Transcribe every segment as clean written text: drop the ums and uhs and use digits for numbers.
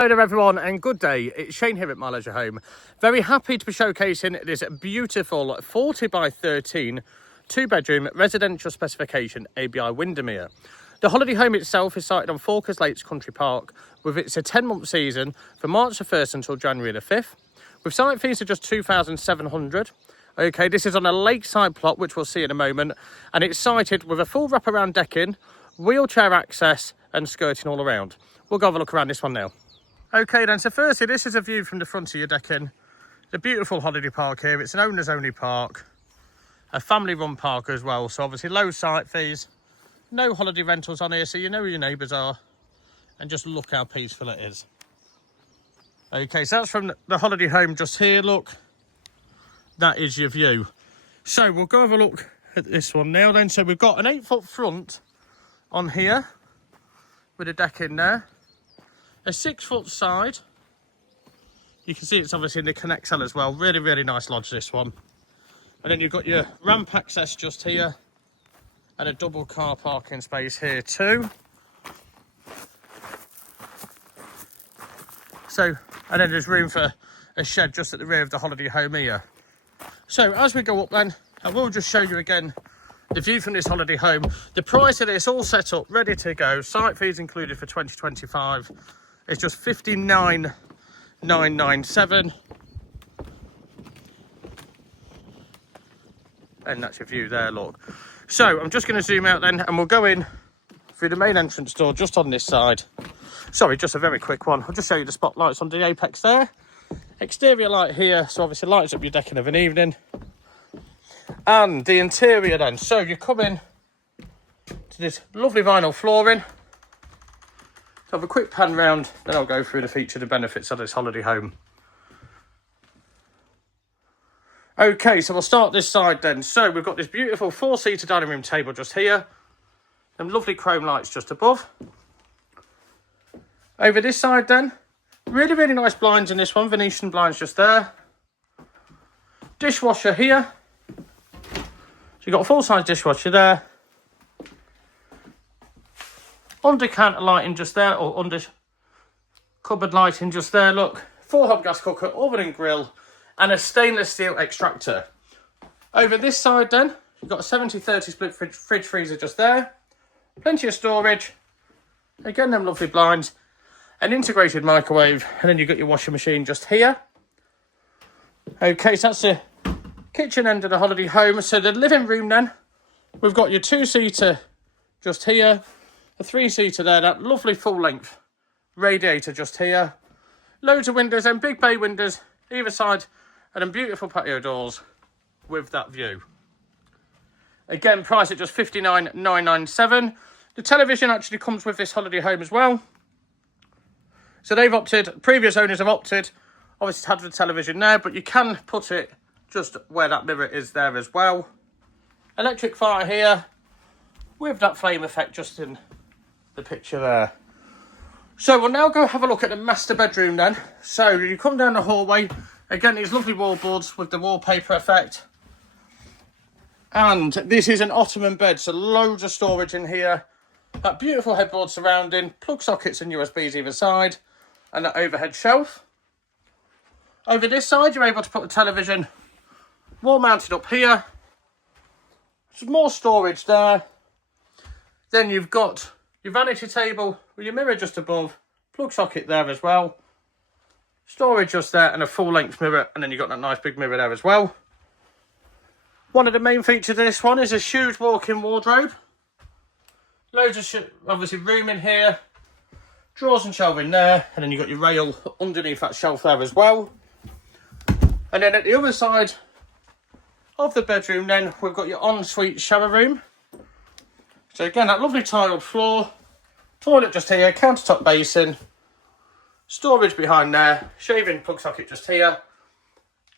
Hello there everyone and good day, it's Shane here at My Leisure Home. Very happy to be showcasing this beautiful 40 by 13 two-bedroom residential specification ABI Windermere. The holiday home itself is sited on Faulkers Lakes Country Park with its a 10-month season from March the 1st until January the 5th, with site fees of just $2,700. Okay, this is on a lakeside plot which we'll see in a moment, and it's sited with a full wraparound decking, wheelchair access and skirting all around. We'll go have a look around this one now. Okay then, so firstly, this is a view from the front of your decking. It's a beautiful holiday park here. It's an owners only park, a family run park as well. So obviously low site fees, no holiday rentals on here, so you know who your neighbours are. And just look how peaceful it is. Okay, so that's from the holiday home just here, look. That is your view. So we'll go have a look at this one now then. So we've got an 8-foot front on here with a deck in there. A 6-foot side. You can see it's obviously in the connect cell as well. Really, really nice lodge, this one. And then you've got your ramp access just here. And a double car parking space here too. So, and then there's room for a shed just at the rear of the holiday home here. So as we go up then, I will just show you again the view from this holiday home. The price of this all set up, ready to go. Site fees included for 2025. It's just $59,997. And that's your view there, look. So I'm just going to zoom out then, and we'll go in through the main entrance door just on this side. Sorry, just a very quick one. I'll just show you the spotlights on the apex there. Exterior light here, so obviously lights up your decking of an evening. And the interior then. So you come in to this lovely vinyl flooring. So have a quick pan round, then I'll go through the features and benefits of this holiday home. Okay, so we'll start this side then. So we've got this beautiful 4-seater dining room table just here. Some lovely chrome lights just above. Over this side then, really, really nice blinds in this one. Venetian blinds just there. Dishwasher here. So you've got a full-size dishwasher there. Under counter lighting just there, or under cupboard lighting just there, look. 4-hob gas cooker, oven and grill, and a stainless steel extractor. Over this side then, you've got a 70-30 split fridge freezer just there. Plenty of storage. Again, them lovely blinds. An integrated microwave, and then you've got your washing machine just here. Okay, so that's the kitchen end of the holiday home. So the living room then, we've got your 2-seater just here. A 3-seater there, that lovely full-length radiator just here. Loads of windows and big bay windows either side, and then beautiful patio doors with that view. Again, price at just $59,997. The television actually comes with this holiday home as well. So they've opted, previous owners have opted, obviously to have the television there, but you can put it just where that mirror is there as well. Electric fire here with that flame effect just in the picture there. So we'll now go have a look at the master bedroom then. So you come down the hallway, again these lovely wallboards with the wallpaper effect. And this is an ottoman bed, so loads of storage in here. That beautiful headboard surrounding, plug sockets and USBs either side, and that overhead shelf. Over this side you're able to put the television wall mounted up here. Some more storage there. Then you've got your vanity table with your mirror just above, plug socket there as well. Storage just there and a full-length mirror, and then you've got that nice big mirror there as well. One of the main features of this one is a huge walk-in wardrobe. Loads of obviously room in here. Drawers and shelving there, and then you've got your rail underneath that shelf there as well. And then at the other side of the bedroom then, we've got your ensuite shower room. So again, that lovely tiled floor, toilet just here, countertop basin, storage behind there, shaving plug socket just here,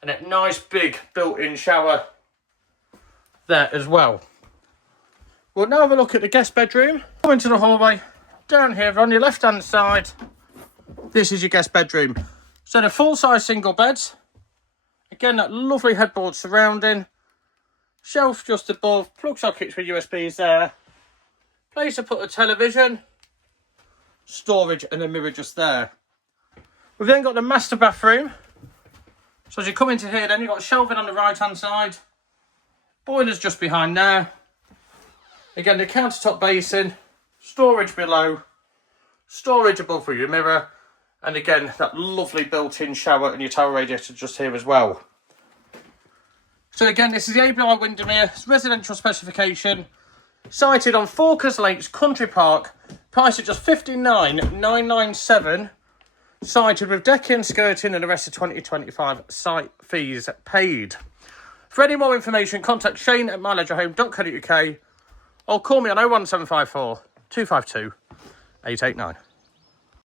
and a nice big built-in shower there as well. We'll now have a look at the guest bedroom. Go into the hallway, down here on your left-hand side, this is your guest bedroom. So the full-size single beds, again that lovely headboard surrounding, shelf just above, plug sockets with USBs there, place to put a television, storage and a mirror just there. We've then got the master bathroom. So as you come into here then, you've got shelving on the right hand side. Boiler's just behind there. Again, the countertop basin, storage below, storage above for your mirror, and again, that lovely built-in shower and your towel radiator just here as well. So again, this is the ABI Windermere, it's residential specification, sited on Faulkers Lakes Country Park, priced at just $59,997, sited with decking, skirting and the rest of 2025 site fees paid. For any more information, contact Shane at mileageofhome.co.uk or call me on 01754 252 889.